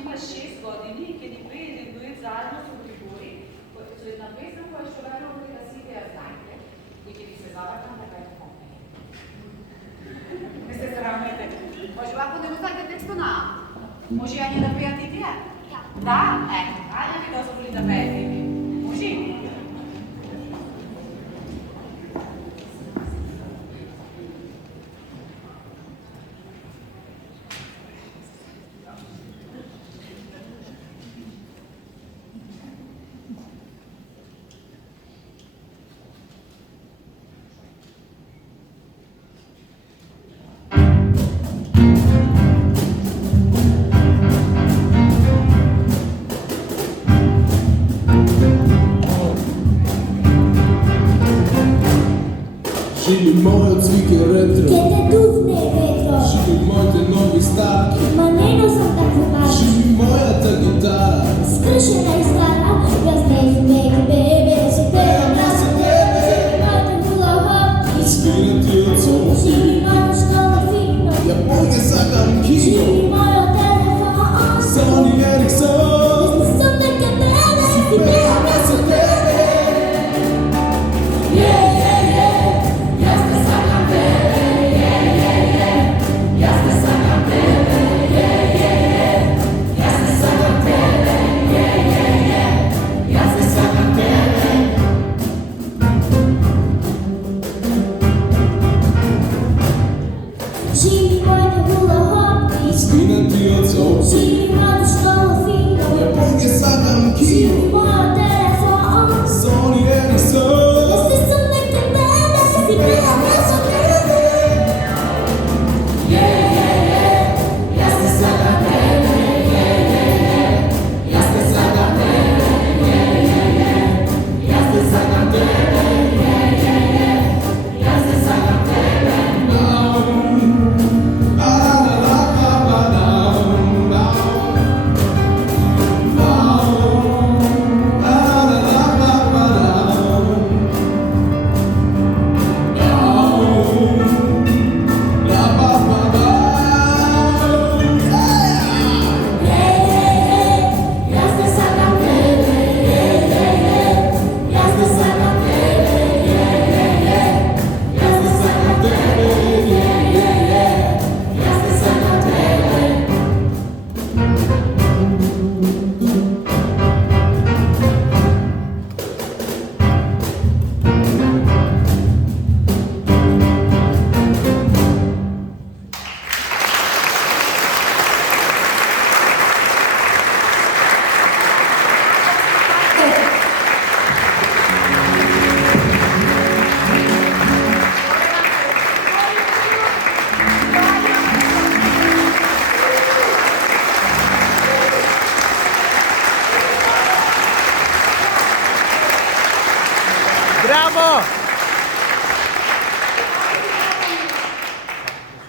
ima 6 godini, keď je zajedno su u figuri, so jedna pesma koja je što verujem da svi ja znate, i keď se zavakam da ga je pomne. Ne se sramujete. Može ovako da uznate tekstu na A. Može ja nje da pijati ti ja? Da? Eto, Anja mi dozvoli da pijati. Može? Živi moj od cvike retro, Che te duvne retro, živi moj te novi stavki, ma ne nosim takvu mač. živi moja ta gitara, Skršena i stara, ja snežim neki bebe, da si pevam ja sa tebe. Mate hula hop, skinem ti od sobo, živi moja škola fino, ja bolje sakam kino, živi moja telefon. Sony Ericsson, Jeste sam neka bebe, si pevam ja sa tebe. Živi moja hula hop, skinem ti od sobo, živi moja škola fino, ja bolje sakam kino, živi moja telefon. Sony Ericsson. Jeste sam neka bebe, si pevam ja sa tebe. Bravo!